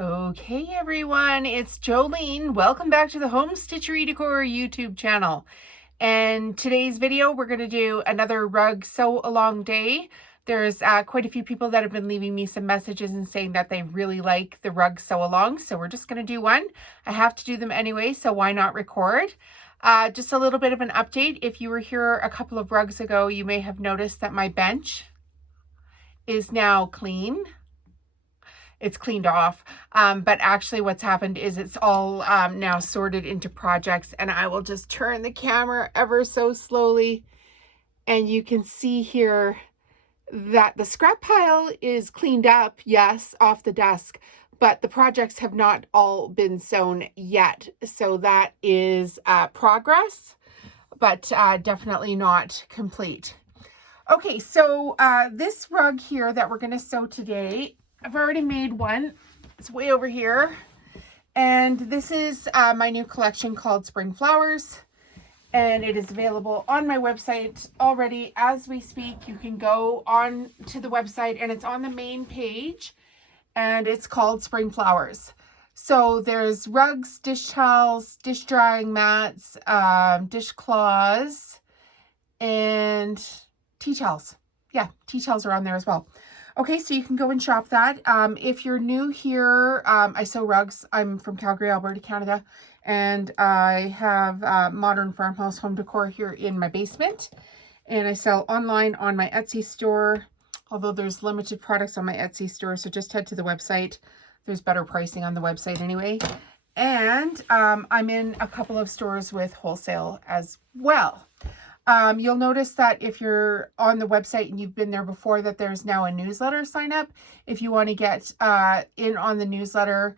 Okay, everyone, it's Jolene. Welcome back to the Home Stitchery Decor YouTube channel. And today's video, we're going to do another rug sew along day. There's quite a few people that have been leaving me some messages and saying that they really like the rug sew along. So we're just going to do one. I have to do them anyway, so why not record? Just a little bit of an update. If you were here a couple of rugs ago, you may have noticed that my bench is now clean. It's cleaned off, but actually what's happened is it's all now sorted into projects, and I will just turn the camera ever so slowly, and you can see here that the scrap pile is cleaned up, yes, off the desk, but the projects have not all been sewn yet. So that is progress, but definitely not complete. Okay, so this rug here that we're going to sew today, I've already made one. It's way over here. And this is my new collection called Spring Flowers. And it is available on my website already as we speak. You can go on to the website and it's on the main page. And it's called Spring Flowers. So there's rugs, dish towels, dish drying mats, dishcloths, and tea towels. Yeah, tea towels are on there as well. Okay, so you can go and shop that. If you're new here, I sew rugs. I'm from Calgary, Alberta, Canada, and I have modern farmhouse home decor here in my basement. And I sell online on my Etsy store, although there's limited products on my Etsy store, so just head to the website. There's better pricing on the website anyway. And I'm in a couple of stores with wholesale as well. You'll notice that if you're on the website and you've been there before, that there's now a newsletter sign up. If you want to get in on the newsletter,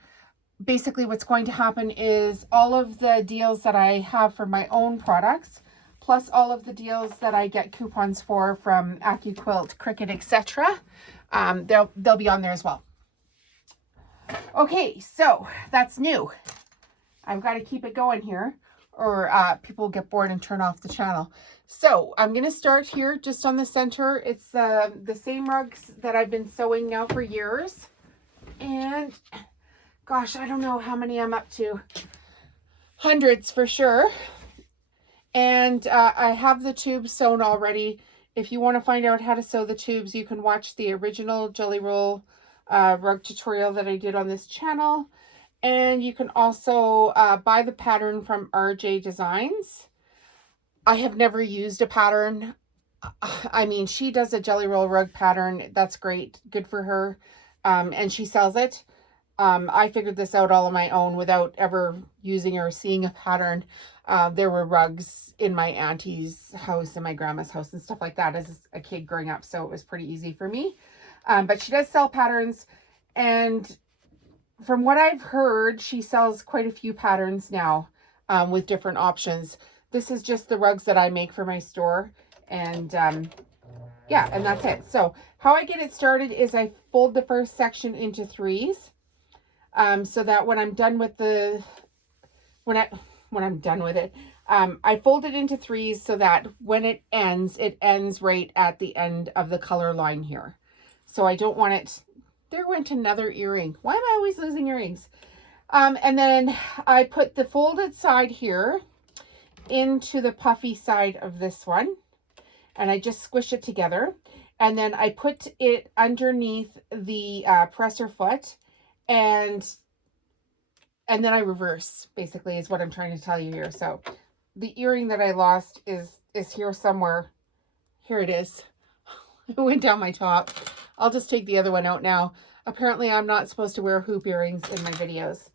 basically what's going to happen is all of the deals that I have for my own products, plus all of the deals that I get coupons for from AccuQuilt, Cricut, etc. They'll be on there as well. Okay, so that's new. I've got to keep it going here, or people get bored and turn off the channel. So I'm going to start here just on the center. It's the same rugs that I've been sewing now for years. And gosh, I don't know how many I'm up to. Hundreds for sure. And I have the tubes sewn already. If you want to find out how to sew the tubes, you can watch the original JellyRoll rug tutorial that I did on this channel. And you can also buy the pattern from RJ Designs. I have never used a pattern. I mean, she does a JellyRoll rug pattern. That's great. Good for her. And she sells it. I figured this out all on my own without ever using or seeing a pattern. There were rugs in my auntie's house and my grandma's house and stuff like that as a kid growing up. So it was pretty easy for me. But she does sell patterns, and from what I've heard, she sells quite a few patterns now with different options. This is just the rugs that I make for my store. And yeah, and that's it. So how I get it started is I fold the first section into threes so that when I'm done with I fold it into threes so that when it ends right at the end of the color line here. So I don't want it. There went another earring. Why am I always losing earrings? And then I put the folded side here into the puffy side of this one. And I just squish it together. And then I put it underneath the presser foot. And then I reverse, basically, is what I'm trying to tell you here. So the earring that I lost is here somewhere. Here it is. It went down my top. I'll just take the other one out now. Apparently, I'm not supposed to wear hoop earrings in my videos.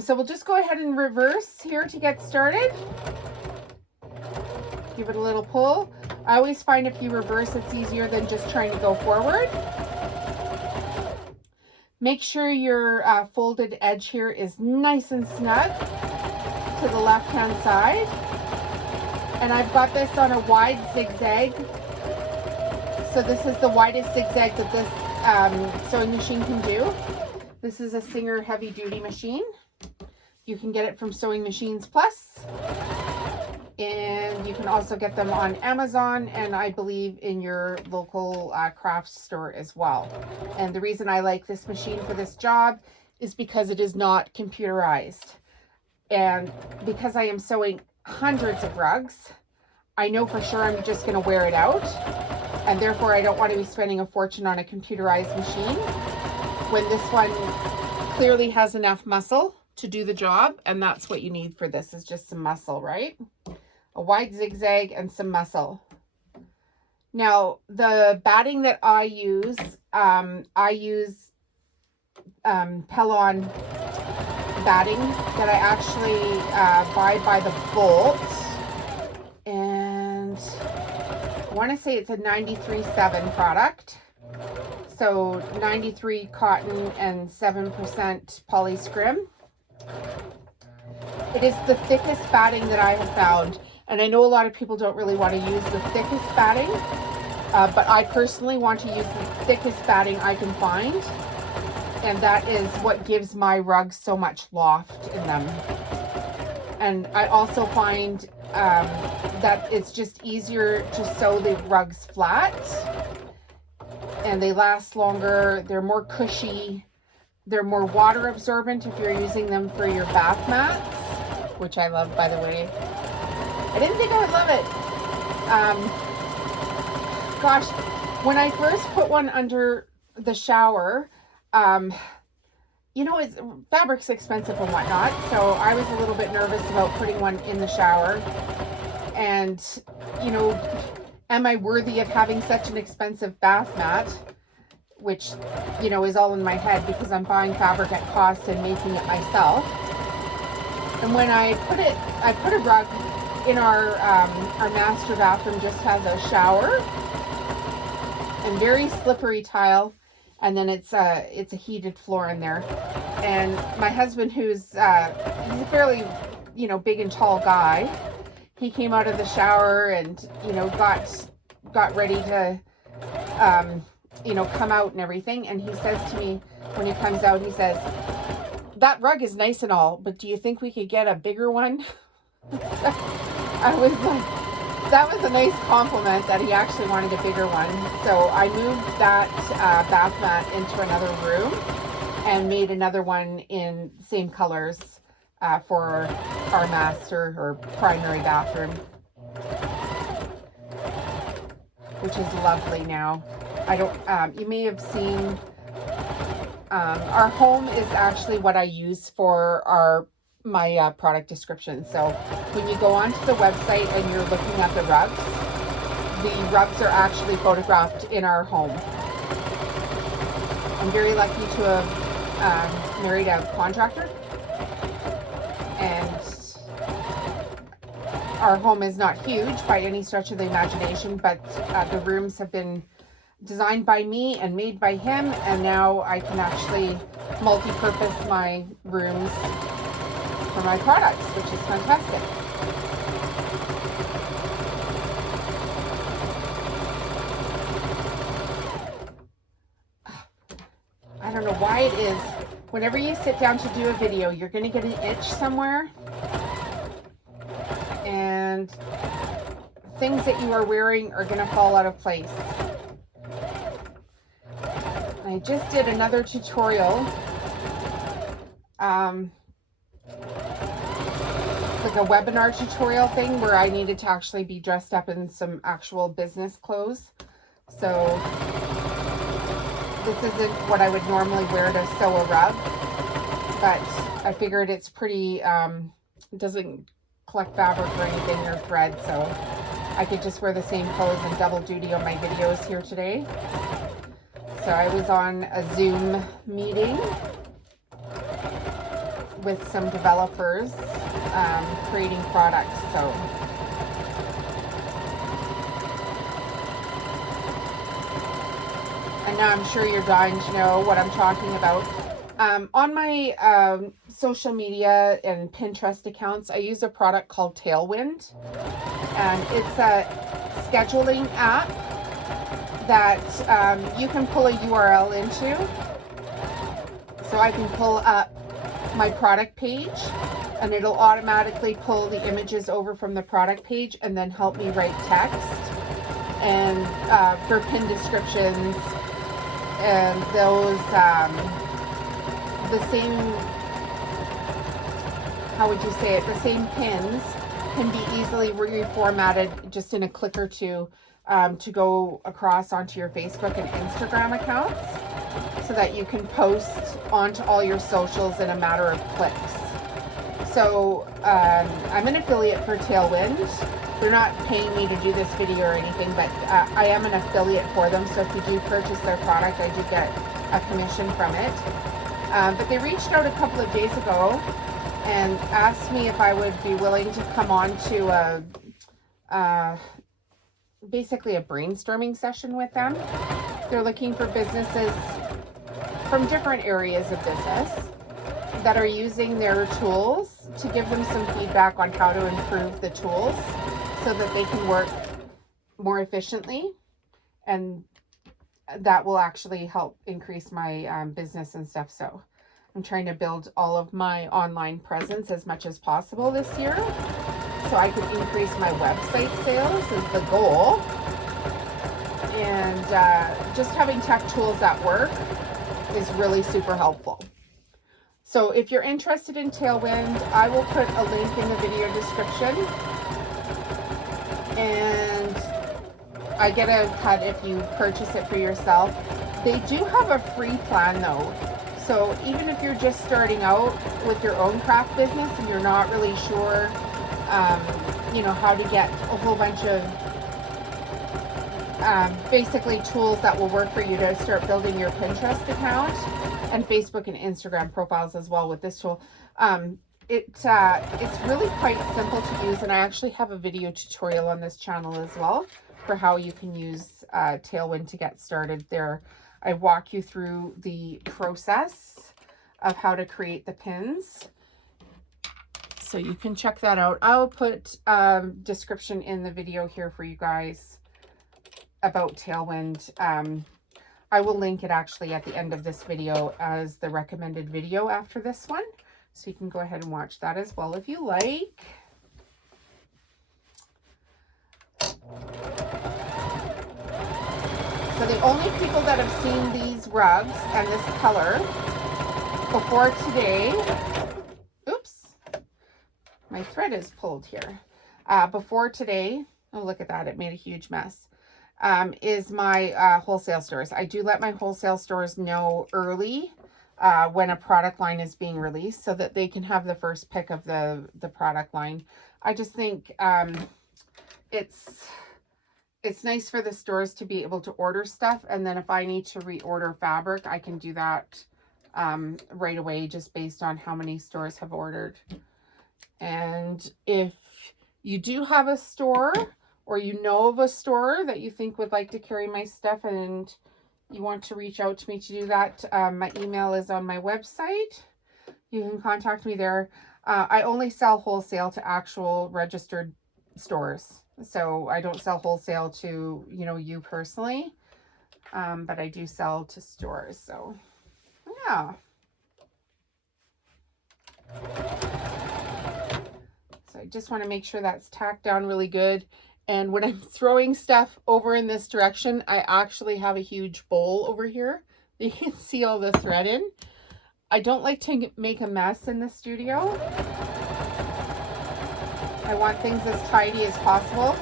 So we'll just go ahead and reverse here to get started. Give it a little pull. I always find if you reverse, it's easier than just trying to go forward. Make sure your folded edge here is nice and snug to the left-hand side. And I've got this on a wide zigzag. So this is the widest zigzag that this sewing machine can do. This is a Singer heavy duty machine. You can get it from Sewing Machines Plus. And you can also get them on Amazon and I believe in your local craft store as well. And the reason I like this machine for this job is because it is not computerized. And because I am sewing hundreds of rugs, I know for sure I'm just going to wear it out. And therefore, I don't want to be spending a fortune on a computerized machine when this one clearly has enough muscle to do the job. And that's what you need for this, is just some muscle, right? A wide zigzag and some muscle. Now, the batting that I use Pellon batting that I actually buy by the bolt. And I want to say it's a 93.7 product. So 93 cotton and 7% polyscrim. It is the thickest batting that I have found. And I know a lot of people don't really want to use the thickest batting, but I personally want to use the thickest batting I can find. And that is what gives my rugs so much loft in them. And I also find that it's just easier to sew the rugs flat. And they last longer, they're more cushy, they're more water absorbent if you're using them for your bath mats, which I love, by the way. I didn't think I would love it. Gosh, when I first put one under the shower, you know, fabric's expensive and whatnot, so I was a little bit nervous about putting one in the shower. And, you know, am I worthy of having such an expensive bath mat? Which, you know, is all in my head because I'm buying fabric at cost and making it myself. And when I put a rug in our master bathroom, just has a shower and very slippery tile, and then it's a heated floor in there. And my husband, who's he's a fairly, you know, big and tall guy, he came out of the shower and, you know, got ready to you know, come out and everything, and he says to me when he comes out, he says, "That rug is nice and all, but do you think we could get a bigger one?" So I was like, that was a nice compliment that he actually wanted a bigger one. So I moved that bath mat into another room and made another one in same colors for our master or primary bathroom, which is lovely now. I don't, you may have seen, our home is actually what I use for my product description. So when you go onto the website and you're looking at the rugs are actually photographed in our home. I'm very lucky to have married a contractor, and our home is not huge by any stretch of the imagination, but the rooms have been designed by me and made by him, and now I can actually multi-purpose my rooms for my products, which is fantastic. I don't know why it is, whenever you sit down to do a video, you're going to get an itch somewhere, and things that you are wearing are going to fall out of place. I just did another tutorial, like a webinar tutorial thing where I needed to actually be dressed up in some actual business clothes. So this isn't what I would normally wear to sew a rug, but I figured it's pretty, it doesn't collect fabric or anything or thread, so I could just wear the same clothes and double duty on my videos here today. So I was on a Zoom meeting with some developers creating products. So and now I'm sure you're dying to know what I'm talking about. On my social media and Pinterest accounts, I use a product called Tailwind, and it's a scheduling app that you can pull a URL into. So I can pull up my product page, and it'll automatically pull the images over from the product page and then help me write text and for pin descriptions and the same, how would you say it, the same pins can be easily reformatted just in a click or two to go across onto your Facebook and Instagram accounts, so that you can post onto all your socials in a matter of clicks. So I'm an affiliate for Tailwind. They're not paying me to do this video or anything, but I am an affiliate for them. So if you do purchase their product, I do get a commission from it. But they reached out a couple of days ago and asked me if I would be willing to come on to basically a brainstorming session with them. They're looking for businesses from different areas of business that are using their tools to give them some feedback on how to improve the tools so that they can work more efficiently, and that will actually help increase my business and stuff. So I'm trying to build all of my online presence as much as possible this year so I can increase my website sales is the goal. And just having tech tools that work is really super helpful. So if you're interested in Tailwind, I will put a link in the video description. And I get a cut if you purchase it for yourself. They do have a free plan though. So even if you're just starting out with your own craft business and you're not really sure, you know, how to get a whole bunch of basically tools that will work for you to start building your Pinterest account and Facebook and Instagram profiles as well with this tool. It's really quite simple to use, and I actually have a video tutorial on this channel as well for how you can use Tailwind to get started there. I walk you through the process of how to create the pins, so you can check that out. I'll put description in the video here for you guys about Tailwind. I will link it actually at the end of this video as the recommended video after this one. So you can go ahead and watch that as well if you like. So the only people that have seen these rugs and this color before today, oops, my thread is pulled here. Before today, oh look at that, it made a huge mess. Is my wholesale stores. I do let my wholesale stores know early when a product line is being released so that they can have the first pick of the product line. I just think it's nice for the stores to be able to order stuff, and then if I need to reorder fabric, I can do that right away just based on how many stores have ordered. And if you do have a store, or you know of a store that you think would like to carry my stuff and you want to reach out to me to do that, my email is on my website. You can contact me there. I only sell wholesale to actual registered stores. So I don't sell wholesale to, you know, you personally, but I do sell to stores. So yeah. So I just want to make sure that's tacked down really good. And when I'm throwing stuff over in this direction, I actually have a huge bowl over here. You can see all the thread in. I don't like to make a mess in the studio. I want things as tidy as possible,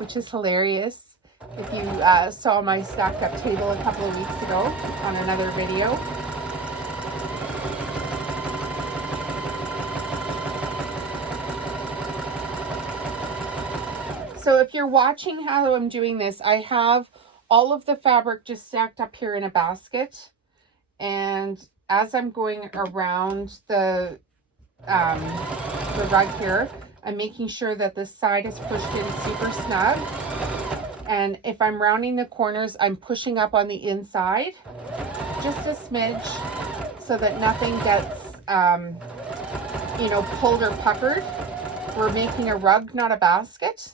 which is hilarious. If you saw my stacked up table a couple of weeks ago on another video. So if you're watching how I'm doing this, I have all of the fabric just stacked up here in a basket. And as I'm going around the rug here, I'm making sure that this side is pushed in super snug. And if I'm rounding the corners, I'm pushing up on the inside just a smidge so that nothing gets, you know, pulled or puckered. We're making a rug, not a basket.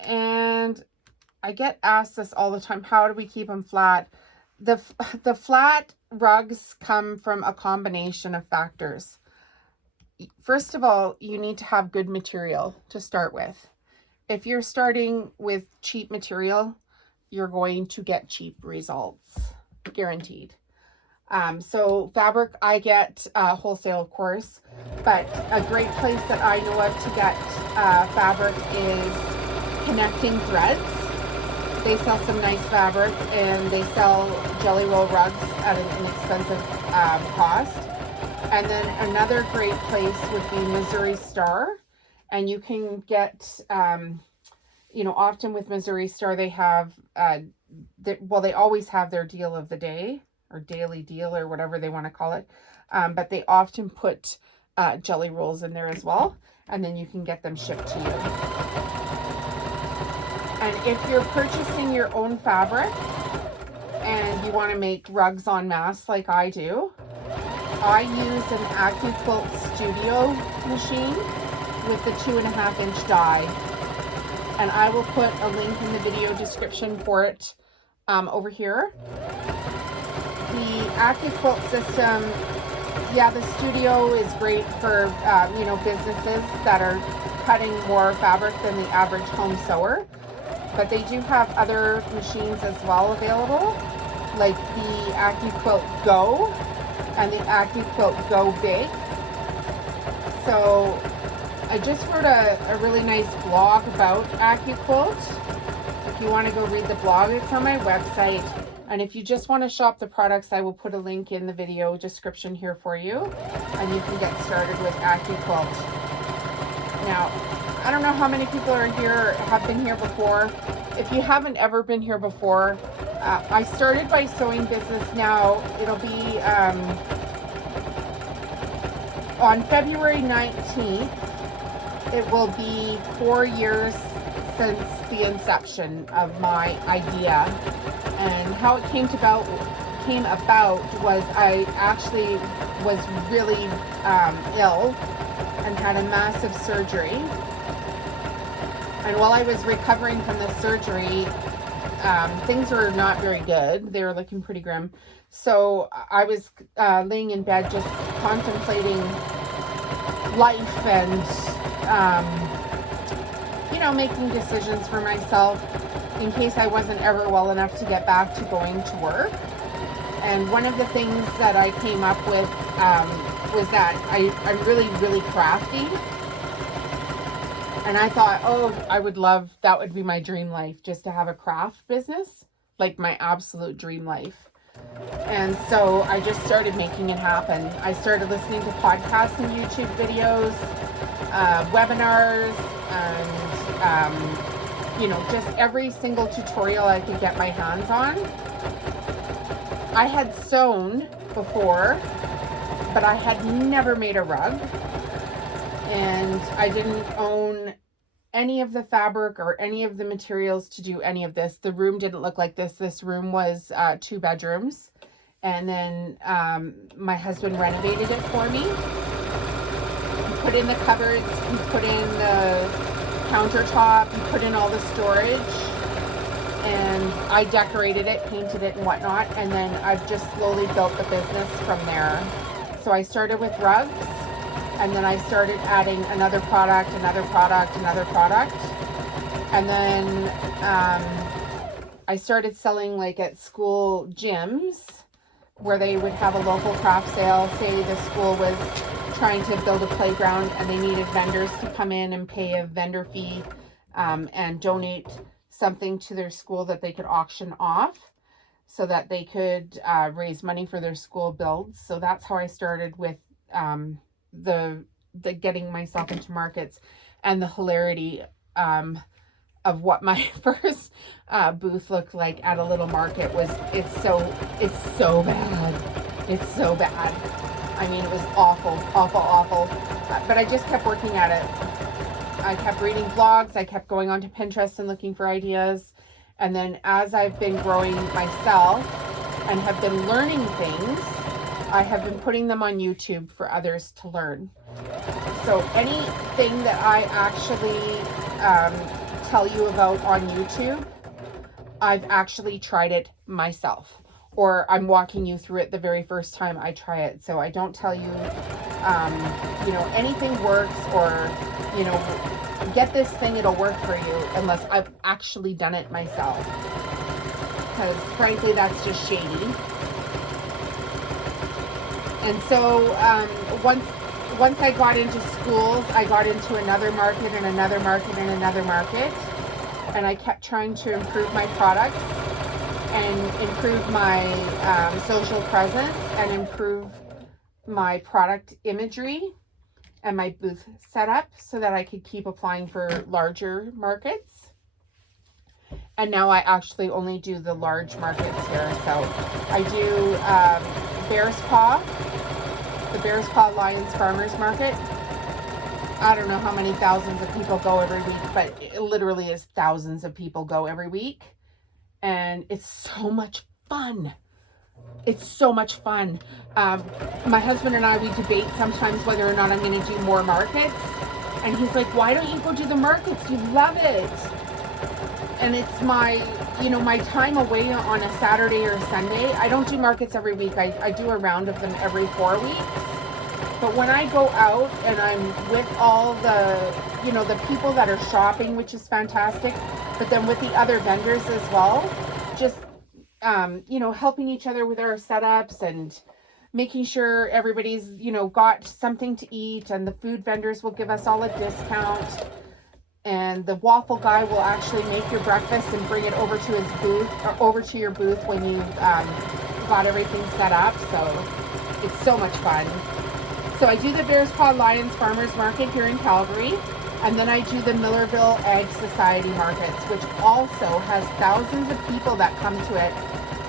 And I get asked this all the time, how do we keep them flat? The flat rugs come from a combination of factors. First of all, you need to have good material to start with. If you're starting with cheap material, you're going to get cheap results, guaranteed. So fabric I get wholesale, of course, but a great place that I know of to get fabric is Connecting Threads. They sell some nice fabric, and they sell JellyRoll rugs at an inexpensive cost. And then another great place would be Missouri Star, and you can get, you know, often with Missouri Star they have, they always have their deal of the day or daily deal or whatever they want to call it, but they often put jelly rolls in there as well, and then you can get them shipped to you. And if you're purchasing your own fabric and you want to make rugs en masse like I do, I use an AccuQuilt Studio machine with the 2.5-inch die. And I will put a link in the video description for it over here. The AccuQuilt system, yeah, the Studio is great for, you know, businesses that are cutting more fabric than the average home sewer. But they do have other machines as well available, like the AccuQuilt Go and the AccuQuilt Go Big. So I just wrote a really nice blog about AccuQuilt. If you want to go read the blog, it's on my website. And if you just want to shop the products, I will put a link in the video description here for you, and you can get started with AccuQuilt. Now, I don't know how many people are here, have been here before. If you haven't ever been here before, I started my sewing business now. It'll be on February 19th. It will be 4 years since the inception of my idea. And how it came about was I actually was really ill and had a massive surgery. And while I was recovering from the surgery, things were not very good. They were looking pretty grim. So I was laying in bed just contemplating life and, you know, making decisions for myself in case I wasn't ever well enough to get back to going to work. And one of the things that I came up with was that I'm really, really crafty. And I thought, oh, that would be my dream life, just to have a craft business, like my absolute dream life. And so I just started making it happen. I started listening to podcasts and YouTube videos, webinars, and, you know, just every single tutorial I could get my hands on. I had sewn before, but I had never made a rug. And I didn't own any of the fabric or any of the materials to do any of this. The room didn't look like this. This room was 2 bedrooms. And then my husband renovated it for me. He put in the cupboards, he put in the countertop, he put in all the storage. And I decorated it, painted it and whatnot. And then I've just slowly built the business from there. So I started with rugs. And then I started adding another product, another product, another product. And then I started selling like at school gyms where they would have a local craft sale. Say the school was trying to build a playground and they needed vendors to come in and pay a vendor fee and donate something to their school that they could auction off so that they could raise money for their school builds. So that's how I started with the getting myself into markets, and the hilarity of what my first booth looked like at a little market was it's so bad. I mean, it was awful. But I just kept working at it. I kept reading blogs, I kept going onto Pinterest and looking for ideas. And then as I've been growing myself and have been learning things, I have been putting them on YouTube for others to learn. So anything that I actually tell you about on YouTube, I've actually tried it myself, or I'm walking you through it the very first time I try it. So I don't tell you, you know, anything works, or, you know, get this thing, it'll work for you, unless I've actually done it myself. Because frankly, that's just shady. And so once I got into schools, I got into another market and another market and another market. And I kept trying to improve my products and improve my social presence and improve my product imagery and my booth setup so that I could keep applying for larger markets. And now I actually only do the large markets here. So I do Bear's Paw, the Bear's Paw Lions Farmers Market. I don't know how many thousands of people go every week, but it literally is thousands of people go every week. And it's so much fun. It's so much fun. My husband and I, we debate sometimes whether or not I'm going to do more markets. And he's like, why don't you go do the markets? You love it. And it's my, my time away on a Saturday or a Sunday. I don't do markets every week. I do a round of them every 4 weeks. But when I go out and I'm with all the, the people that are shopping, which is fantastic, but then with the other vendors as well, just, helping each other with our setups and making sure everybody's, got something to eat, and the food vendors will give us all a discount. And the waffle guy will actually make your breakfast and bring it over to his booth, or over to your booth when you've got everything set up. So it's so much fun. So I do the Bear's Paw Lions Farmers Market here in Calgary. And then I do the Millerville Ag Society Markets, which also has thousands of people that come to it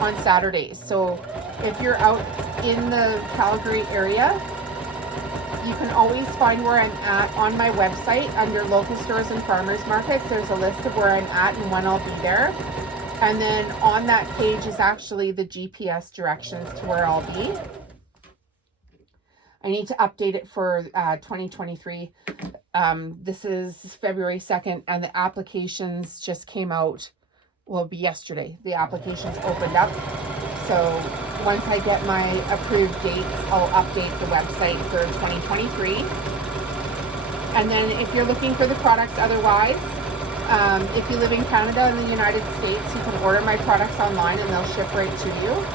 on Saturdays. So if you're out in the Calgary area, you can always find where I'm at on my website under local stores and farmers markets. There's a list of where I'm at and when I'll be there. And then on that page is actually the GPS directions to where I'll be. I need to update it for 2023. This is February 2nd, and the applications just came out. Well, it'll be yesterday. The applications opened up. So once I get my approved dates, I'll update the website for 2023. And then if you're looking for the products otherwise, if you live in Canada and the United States, you can order my products online and they'll ship right to you.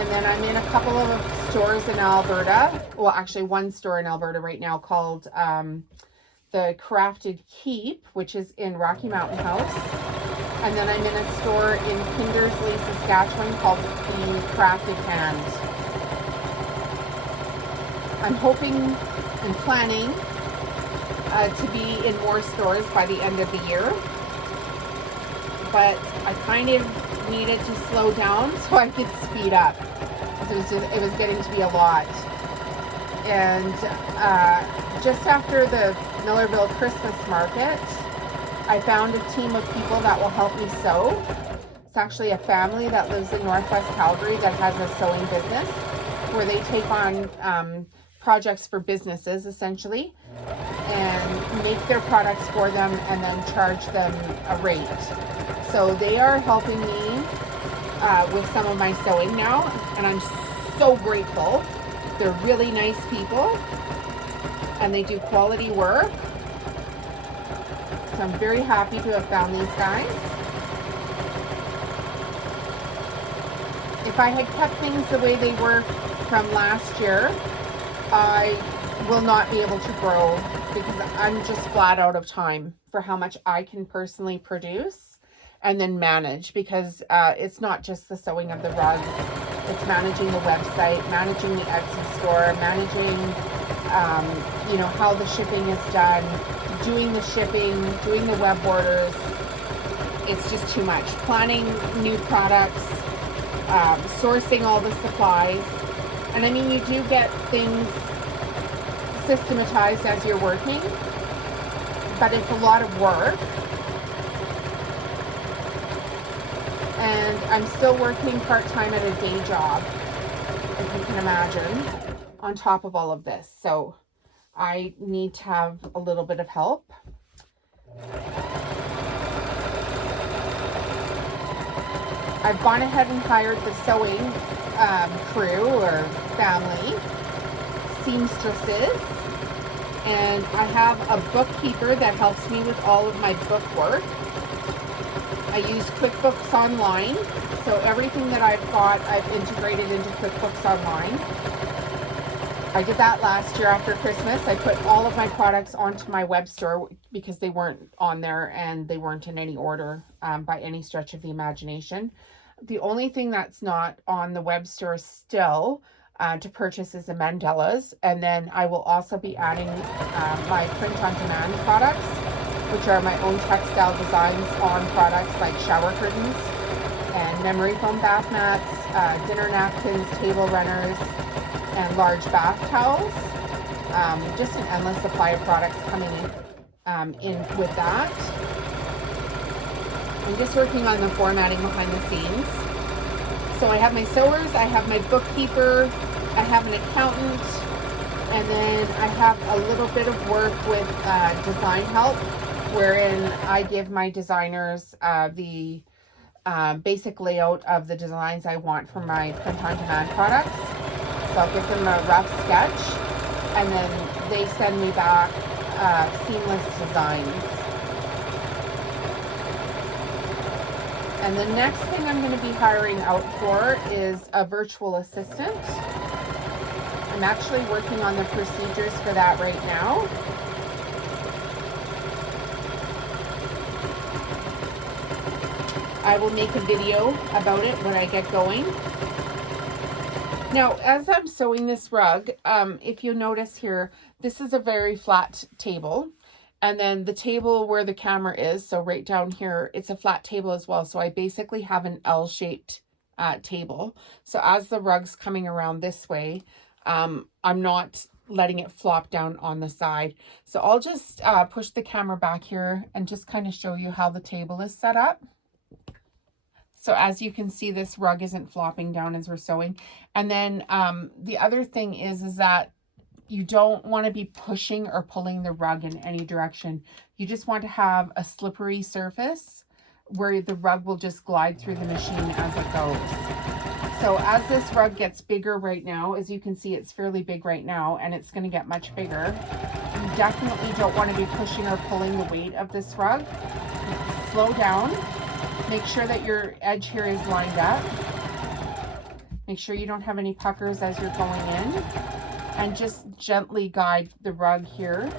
And then I'm in a couple of stores in Alberta. Well, actually one store in Alberta right now called the Crafted Keep, which is in Rocky Mountain House. And then I'm in a store in Kindersley, Saskatchewan called the Crafted Hand. I'm hoping and planning to be in more stores by the end of the year. But I kind of needed to slow down so I could speed up. It was getting to be a lot. And just after the Millerville Christmas market, I found a team of people that will help me sew. It's actually a family that lives in Northwest Calgary that has a sewing business where they take on projects for businesses essentially and make their products for them and then charge them a rate. So they are helping me with some of my sewing now, and I'm so grateful. They're really nice people and they do quality work. So I'm very happy to have found these guys. If I had kept things the way they were from last year, I will not be able to grow because I'm just flat out of time for how much I can personally produce and then manage, because it's not just the sewing of the rugs, it's managing the website, managing the Etsy store, managing how the shipping is done, doing the shipping, doing the web orders. It's just too much. Planning new products, sourcing all the supplies. And I mean, you do get things systematized as you're working, but it's a lot of work. And I'm still working part-time at a day job, if you can imagine, on top of all of this. So I need to have a little bit of help. I've gone ahead and hired the sewing crew or family, seamstresses, and I have a bookkeeper that helps me with all of my book work. I use QuickBooks Online. So everything that I've got, I've integrated into QuickBooks Online. I did that last year after Christmas. I put all of my products onto my web store because they weren't on there and they weren't in any order by any stretch of the imagination. The only thing that's not on the web store still to purchase is the Mandelas. And then I will also be adding my print-on-demand products, which are my own textile designs on products like shower curtains and memory foam bath mats, dinner napkins, table runners, and large bath towels. Just an endless supply of products coming in with that. I'm just working on the formatting behind the scenes. So I have my sewers, I have my bookkeeper, I have an accountant, and then I have a little bit of work with design help, wherein I give my designers the basic layout of the designs I want for my print-on-demand products. So I'll give them a rough sketch, and then they send me back seamless designs. And the next thing I'm going to be hiring out for is a virtual assistant. I'm actually working on the procedures for that right now. I will make a video about it when I get going. Now, as I'm sewing this rug, if you notice here, this is a very flat table. And then the table where the camera is, so right down here, it's a flat table as well. So I basically have an L-shaped table. So as the rug's coming around this way, I'm not letting it flop down on the side. So I'll just push the camera back here and just kind of show you how the table is set up. So as you can see, this rug isn't flopping down as we're sewing. And then the other thing is that you don't want to be pushing or pulling the rug in any direction. You just want to have a slippery surface where the rug will just glide through the machine as it goes. So as this rug gets bigger right now, as you can see, it's fairly big right now, and it's going to get much bigger. You definitely don't want to be pushing or pulling the weight of this rug. Slow down. Make sure that your edge here is lined up. Make sure you don't have any puckers as you're going in. And just gently guide the rug here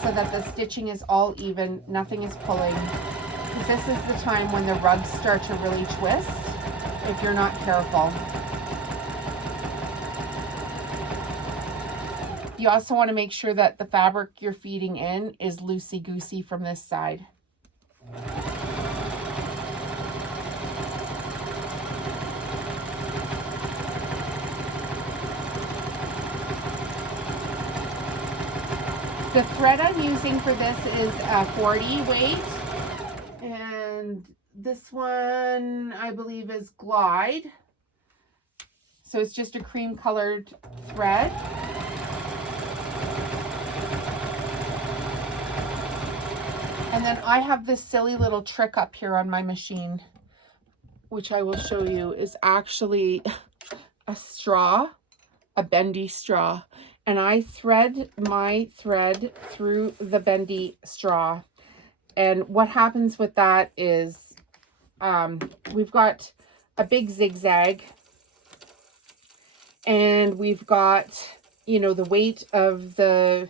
so that the stitching is all even, nothing is pulling. Because this is the time when the rugs start to really twist if you're not careful. You also want to make sure that the fabric you're feeding in is loosey-goosey from this side. The thread I'm using for this is a 40 weight, and this one I believe is Glide. So it's just a cream colored thread. And then I have this silly little trick up here on my machine, which I will show you, is actually a straw, a bendy straw. And I thread my thread through the bendy straw. And what happens with that is we've got a big zigzag. And we've got, you know, the weight of the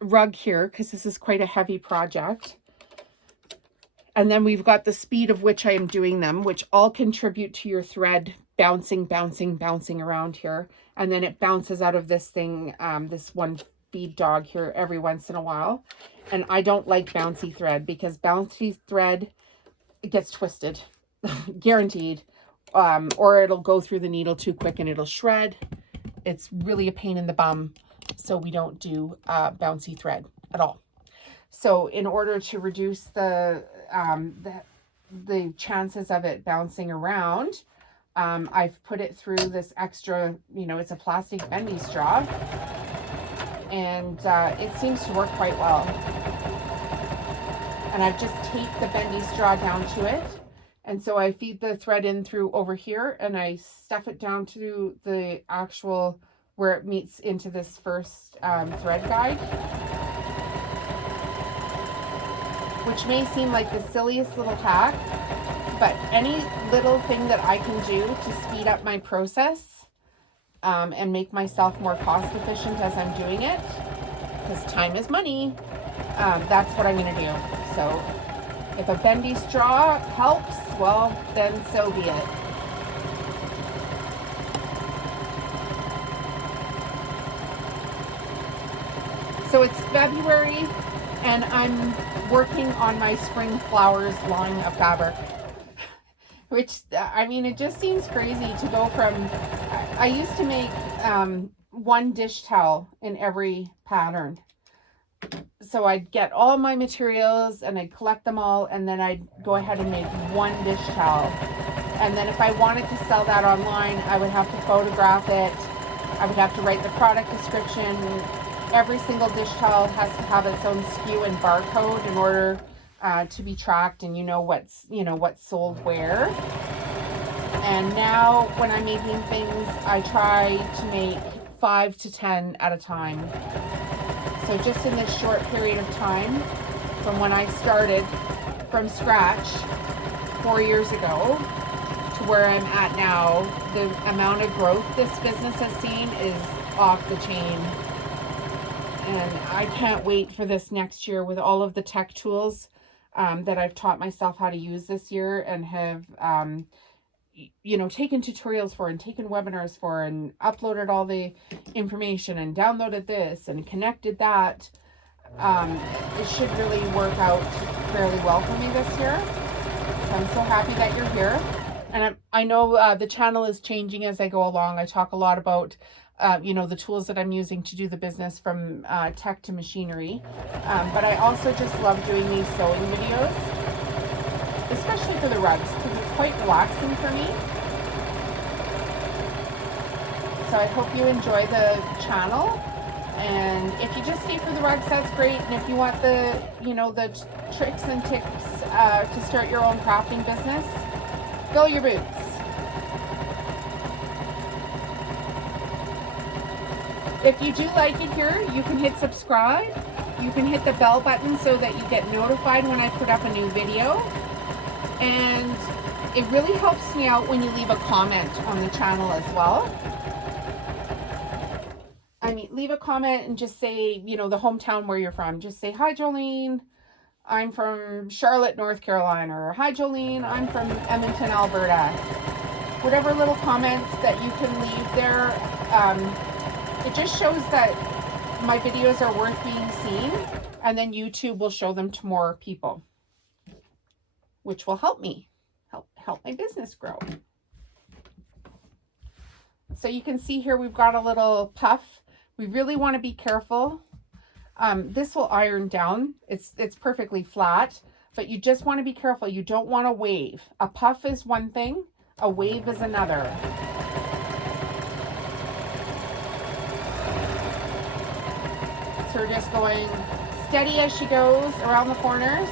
rug here, because this is quite a heavy project. And then we've got the speed of which I am doing them, which all contribute to your thread bouncing around here. And then it bounces out of this thing, this one feed dog here every once in a while. And I don't like bouncy thread, because bouncy thread, it gets twisted, guaranteed. Or it'll go through the needle too quick and it'll shred. It's really a pain in the bum. So we don't do bouncy thread at all. So in order to reduce the chances of it bouncing around, I've put it through this extra, you know, it's a plastic bendy straw, and it seems to work quite well. And I've just taped the bendy straw down to it. And so I feed the thread in through over here, and I stuff it down to the actual, where it meets into this first thread guide. which may seem like the silliest little hack, but any little thing that I can do to speed up my process and make myself more cost efficient as I'm doing it, because time is money, that's what I'm going to do. So if a bendy straw helps, well, then so be it. So it's February, and I'm working on my spring flowers line of fabric, which, I mean, it just seems crazy to go from, I used to make one dish towel in every pattern. So I'd get all my materials and I'd collect them all, and then I'd go ahead and make one dish towel. And then if I wanted to sell that online, I would have to photograph it. I would have to write the product description. Every single dish towel has to have its own SKU and barcode in order to be tracked, and you know what's sold where. And now when I'm making things, I try to make 5 to 10 at a time. So just in this short period of time, from when I started from scratch 4 years ago to where I'm at now, the amount of growth this business has seen is off the chain. And I can't wait for this next year with all of the tech tools that I've taught myself how to use this year, and have taken tutorials for, and taken webinars for, and uploaded all the information, and downloaded this and connected that. It should really work out fairly well for me this year. So I'm so happy that you're here. And I know the channel is changing as I go along. I talk a lot about the tools that I'm using to do the business, from tech to machinery. But I also just love doing these sewing videos, especially for the rugs, because it's quite relaxing for me. So I hope you enjoy the channel. And if you just stay for the rugs, that's great. And if you want the, the tricks and tips to start your own crafting business, fill your boots. If you do like it here, you can hit subscribe. You can hit the bell button so that you get notified when I put up a new video. And it really helps me out when you leave a comment on the channel as well. I mean, leave a comment and just say, the hometown where you're from. Just say, hi, Jolene, I'm from Charlotte, North Carolina. Or, hi, Jolene, I'm from Edmonton, Alberta. Whatever little comments that you can leave there, it just shows that my videos are worth being seen, and then YouTube will show them to more people, which will help me, help my business grow. So you can see here we've got a little puff. We really want to be careful. This will iron down. It's perfectly flat, but you just want to be careful. You don't want to wave. A puff is one thing, a wave is another. So we're just going steady as she goes around the corners.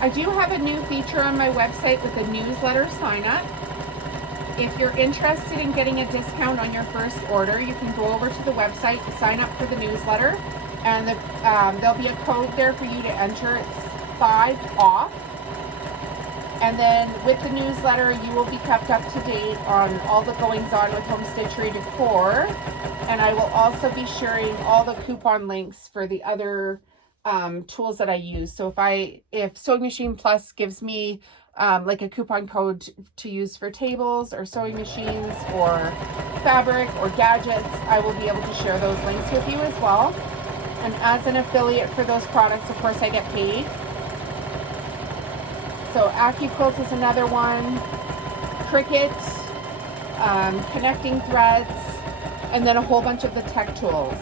I do have a new feature on my website with a newsletter sign up. If you're interested in getting a discount on your first order, you can go over to the website and sign up for the newsletter. And there'll be a code there for you to enter. It's 5 off. And then with the newsletter, you will be kept up to date on all the goings on with Home Stitchery Decor. And I will also be sharing all the coupon links for the other tools that I use. So if Sewing Machine Plus gives me like a coupon code to use for tables or sewing machines or fabric or gadgets, I will be able to share those links with you as well. And as an affiliate for those products, of course, I get paid. So AccuQuilt is another one, Cricut, connecting threads, and then a whole bunch of the tech tools.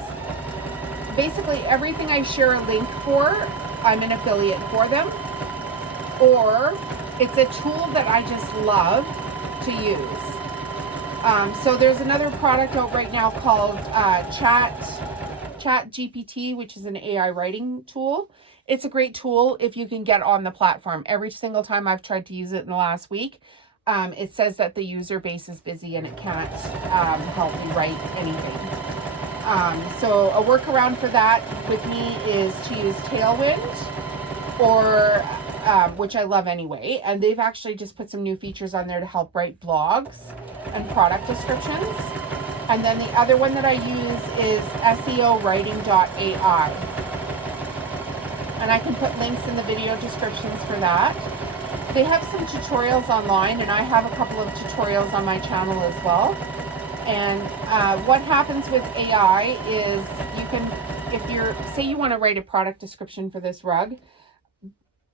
Basically everything I share a link for, I'm an affiliate for them, or it's a tool that I just love to use. So there's another product out right now called Chat GPT, which is an AI writing tool. it's a great tool if you can get on the platform. Every single time I've tried to use it in the last week, it says that the user base is busy and it can't help me write anything. So a workaround for that with me is to use Tailwind, or which I love anyway. And they've actually just put some new features on there to help write blogs and product descriptions. And then the other one that I use is SEOwriting.ai. And I can put links in the video descriptions for that. They have some tutorials online, and I have a couple of tutorials on my channel as well. And what happens with AI is you can, if you're, say you want to write a product description for this rug,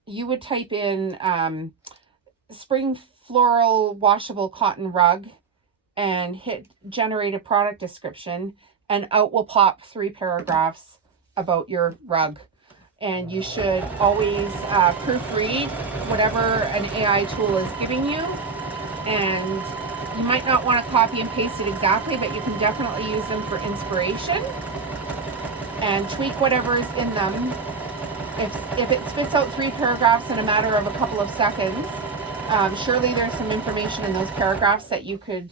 you would type in spring floral washable cotton rug and hit generate a product description, and out will pop 3 paragraphs about your rug. And you should always proofread whatever an AI tool is giving you. And you might not want to copy and paste it exactly, but you can definitely use them for inspiration and tweak whatever's in them. If it spits out 3 paragraphs in a matter of a couple of seconds, surely there's some information in those paragraphs that you could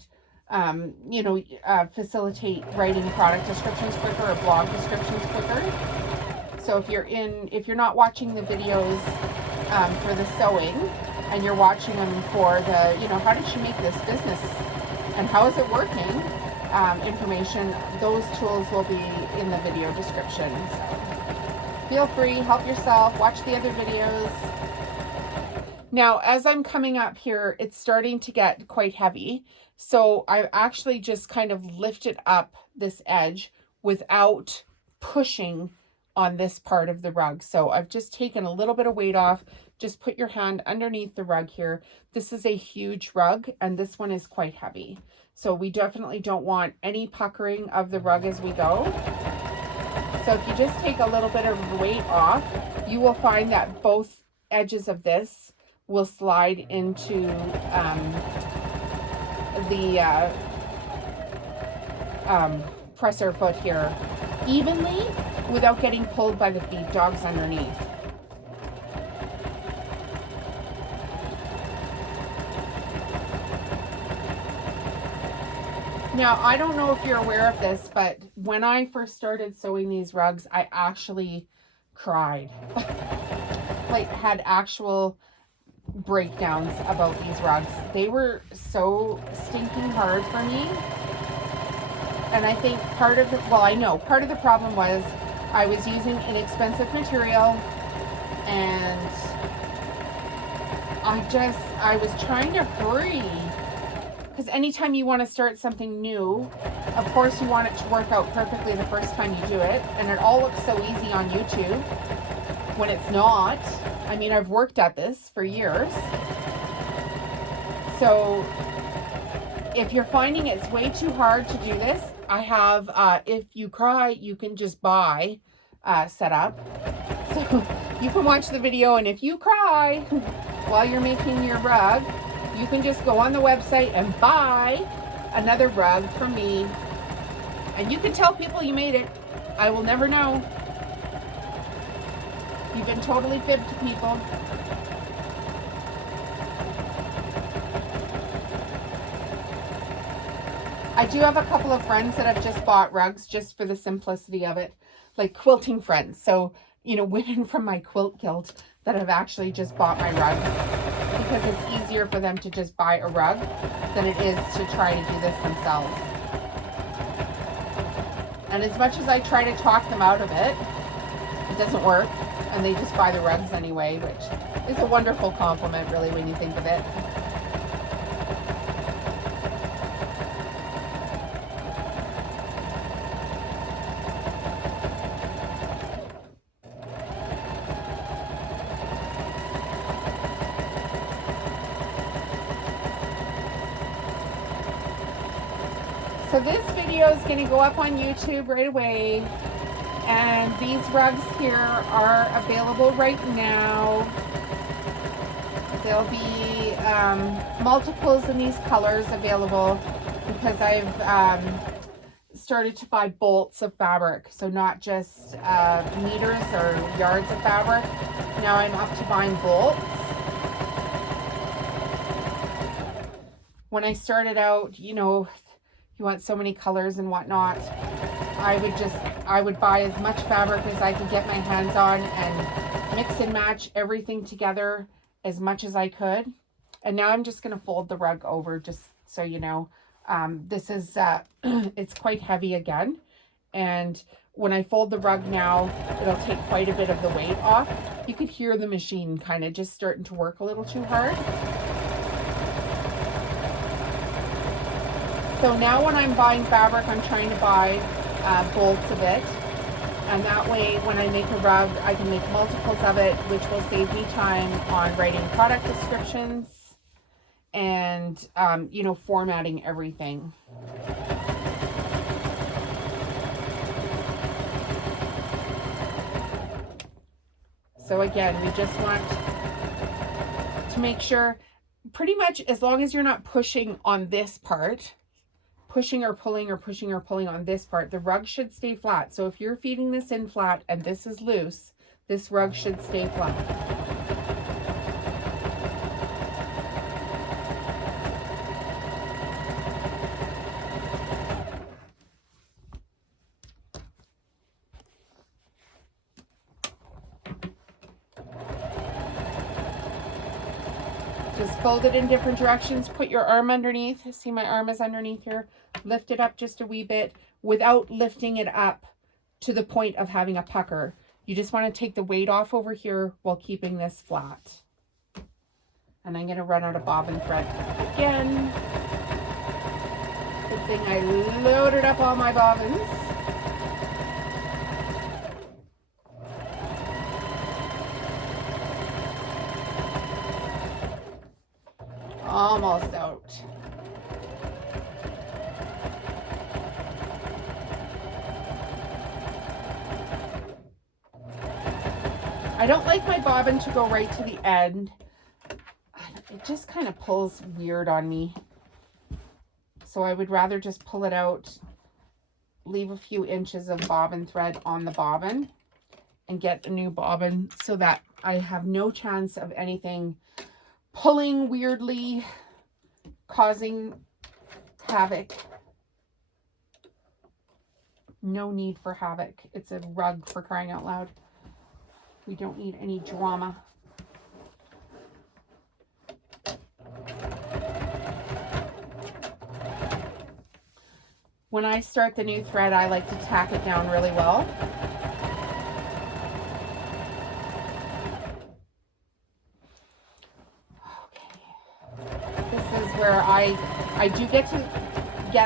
facilitate writing product descriptions quicker or blog descriptions quicker. So if you're not watching the videos for the sewing, and you're watching them for the, how did she make this business and how is it working information, those tools will be in the video description. So feel free, help yourself, watch the other videos. Now, as I'm coming up here, it's starting to get quite heavy. So I actually just kind of lifted up this edge without pushing on this part of the rug. So I've just taken a little bit of weight off. Just put your hand underneath the rug here. This is a huge rug, and this one is quite heavy. So we definitely don't want any puckering of the rug as we go. So if you just take a little bit of the weight off, you will find that both edges of this will slide into the presser foot here evenly without getting pulled by the feed dogs underneath. Now, I don't know if you're aware of this, but when I first started sewing these rugs, I actually cried. Like, had actual breakdowns about these rugs. They were so stinking hard for me. And I think part of the problem was I was using inexpensive material, and I was trying to hurry. Because anytime you want to start something new, of course you want it to work out perfectly the first time you do it. And it all looks so easy on YouTube when it's not. I mean, I've worked at this for years. So if you're finding it's way too hard to do this, I have, if you cry, you can just buy set up. So you can watch the video, and if you cry while you're making your rug, you can just go on the website and buy another rug from me. And you can tell people you made it. I will never know. You've been totally fibbed to people. I do have a couple of friends that have just bought rugs just for the simplicity of it, like quilting friends. So, women from my quilt guild that have actually just bought my rugs, because it's easier for them to just buy a rug than it is to try to do this themselves. And as much as I try to talk them out of it, it doesn't work, and they just buy the rugs anyway, which is a wonderful compliment, really, when you think of it. So this video is going to go up on YouTube right away, and these rugs here are available right now. There'll be multiples in these colors available, because I've started to buy bolts of fabric. So not just meters or yards of fabric. Now I'm up to buying bolts. When I started out, you know, you want so many colors and whatnot. I would buy as much fabric as I could get my hands on and mix and match everything together as much as I could. And now I'm just going to fold the rug over, just so you know. This is, it's quite heavy again. And when I fold the rug now, it'll take quite a bit of the weight off. You could hear the machine kind of just starting to work a little too hard. So now when I'm buying fabric, I'm trying to buy bolts of it. And that way, when I make a rug, I can make multiples of it, which will save me time on writing product descriptions and, you know, formatting everything. So again, we just want to make sure, pretty much as long as you're not pushing on this part, pushing or pulling on this part, the rug should stay flat. So if you're feeding this in flat and this is loose, this rug should stay flat. Just fold it in different directions. Put your arm underneath. See, my arm is underneath here. Lift it up just a wee bit without lifting it up to the point of having a pucker. You just want to take the weight off over here while keeping this flat. And I'm going to run out of bobbin thread again. Good thing I loaded up all my bobbins. Almost out. I don't like my bobbin to go right to the end. It just kind of pulls weird on me. So I would rather just pull it out, leave a few inches of bobbin thread on the bobbin, and get a new bobbin so that I have no chance of anything pulling weirdly, causing havoc. No need for havoc. It's a rug, for crying out loud. We don't need any drama. When I start the new thread, I like to tack it down really well. Where I do get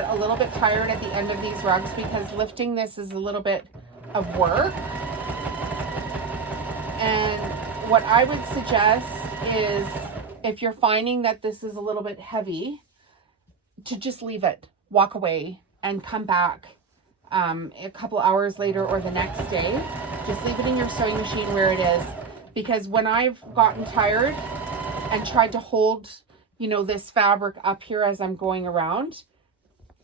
a little bit tired at the end of these rugs because lifting this is a little bit of work. And what I would suggest is, if you're finding that this is a little bit heavy, to just leave it, walk away, and come back a couple hours later or the next day. Just leave it in your sewing machine where it is. Because when I've gotten tired and tried to hold, you know, this fabric up here as I'm going around,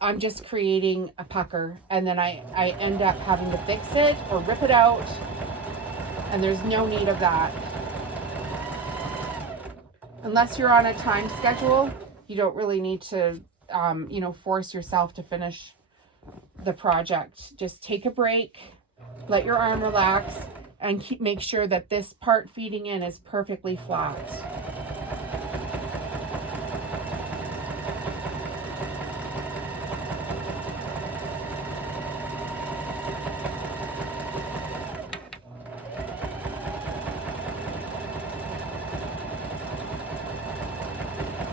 I'm just creating a pucker, and then I end up having to fix it or rip it out, and there's no need of that. Unless you're on a time schedule, you don't really need to, you know, force yourself to finish the project. Just take a break, let your arm relax, and make sure that this part feeding in is perfectly flat.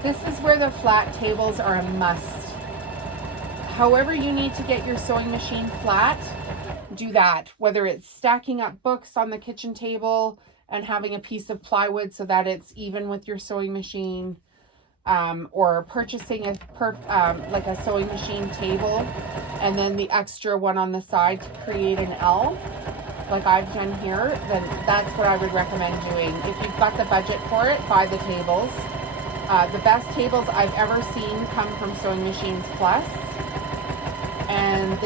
This is where the flat tables are a must. However you need to get your sewing machine flat, do that. Whether it's stacking up books on the kitchen table and having a piece of plywood so that it's even with your sewing machine, or purchasing like a sewing machine table and then the extra one on the side to create an L, like I've done here, then that's what I would recommend doing. If you've got the budget for it, buy the tables. The best tables I've ever seen come from Sewing Machines Plus. and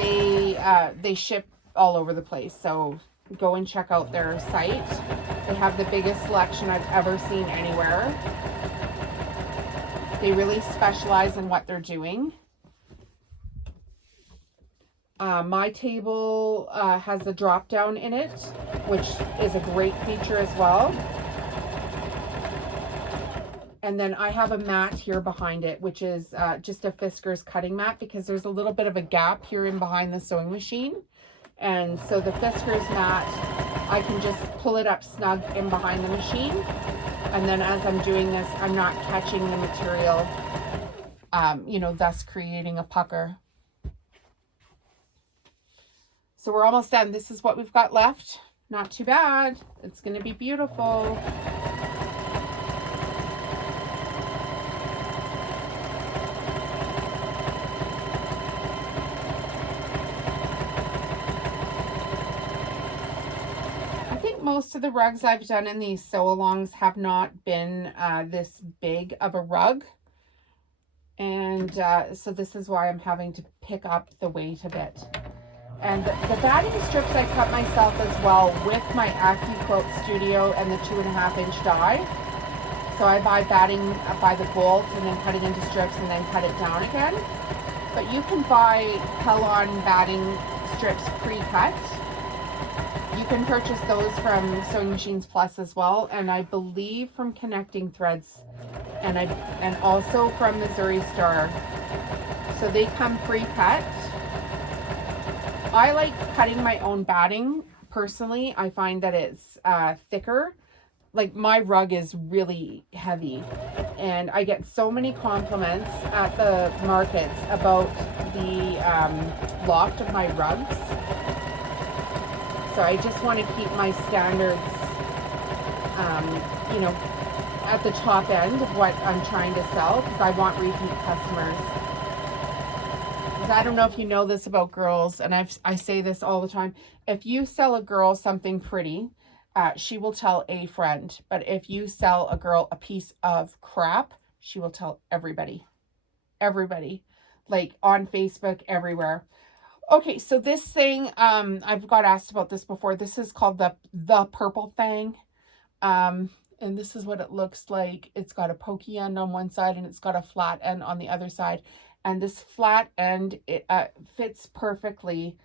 they ship all over the place. So go and check out their site. They have the biggest selection I've ever seen anywhere. They really specialize in what they're doing. My table has a drop down in it, which is a great feature as well. And then I have a mat here behind it, which is just a Fisker's cutting mat, because there's a little bit of a gap here in behind the sewing machine. And so the Fisker's mat, I can just pull it up snug in behind the machine. And then as I'm doing this, I'm not catching the material, you know, thus creating a pucker. So we're almost done. This is what we've got left. Not too bad. It's going to be beautiful. Most of the rugs I've done in these sew-alongs have not been this big of a rug, and so this is why I'm having to pick up the weight a bit. And the batting strips I cut myself as well with my AccuQuilt Studio and the 2.5-inch die. So I buy batting by the bolt and then cut it into strips and then cut it down again. But you can buy Pellon batting strips pre-cut. You can purchase those from Sewing Machines Plus as well, and I believe from Connecting Threads, and also from Missouri Star. So they come pre-cut. I like cutting my own batting personally. I find that it's thicker. Like, my rug is really heavy, and I get so many compliments at the markets about the loft of my rugs. So I just want to keep my standards, you know, at the top end of what I'm trying to sell, because I want repeat customers. Because I don't know if you know this about girls, and I say this all the time. If you sell a girl something pretty, she will tell a friend. But if you sell a girl a piece of crap, she will tell everybody. Everybody. Like on Facebook, everywhere. Okay, so this thing, I've got asked about this before. This is called the purple thing. And this is what it looks like. It's got a pokey end on one side and it's got a flat end on the other side. And this flat end, it fits perfectly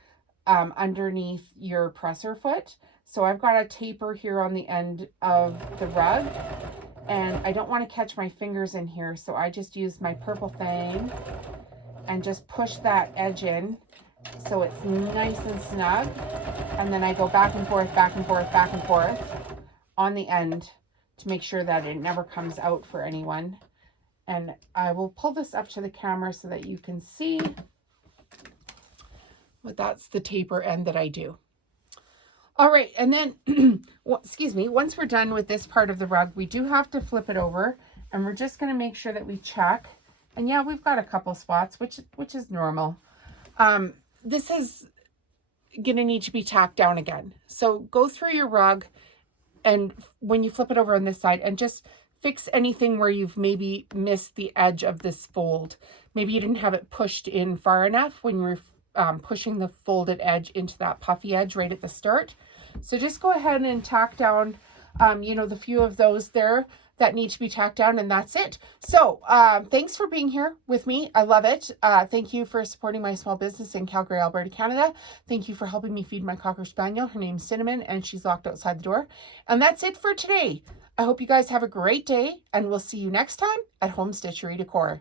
underneath your presser foot. So I've got a taper here on the end of the rug. And I don't want to catch my fingers in here. So I just use my purple thing and just push that edge in. So it's nice and snug, and then I go back and forth, back and forth, back and forth on the end to make sure that it never comes out for anyone. And I will pull this up to the camera so that you can see. But that's the taper end that I do. All right, and then, well, excuse me, once we're done with this part of the rug, we do have to flip it over, and we're just going to make sure that we check. And yeah, we've got a couple spots, which is normal. This is going to need to be tacked down again. So go through your rug, and when you flip it over on this side, and just fix anything where you've maybe missed the edge of this fold. Maybe you didn't have it pushed in far enough when you were pushing the folded edge into that puffy edge right at the start. So just go ahead and tack down, you know, the few of those there that need to be tacked down, and that's it. So thanks for being here with me. I love it. Thank you for supporting my small business in Calgary, Alberta, Canada. Thank you for helping me feed my Cocker Spaniel. Her name's Cinnamon, and she's locked outside the door. And that's it for today. I hope you guys have a great day, and we'll see you next time at Home Stitchery Decor.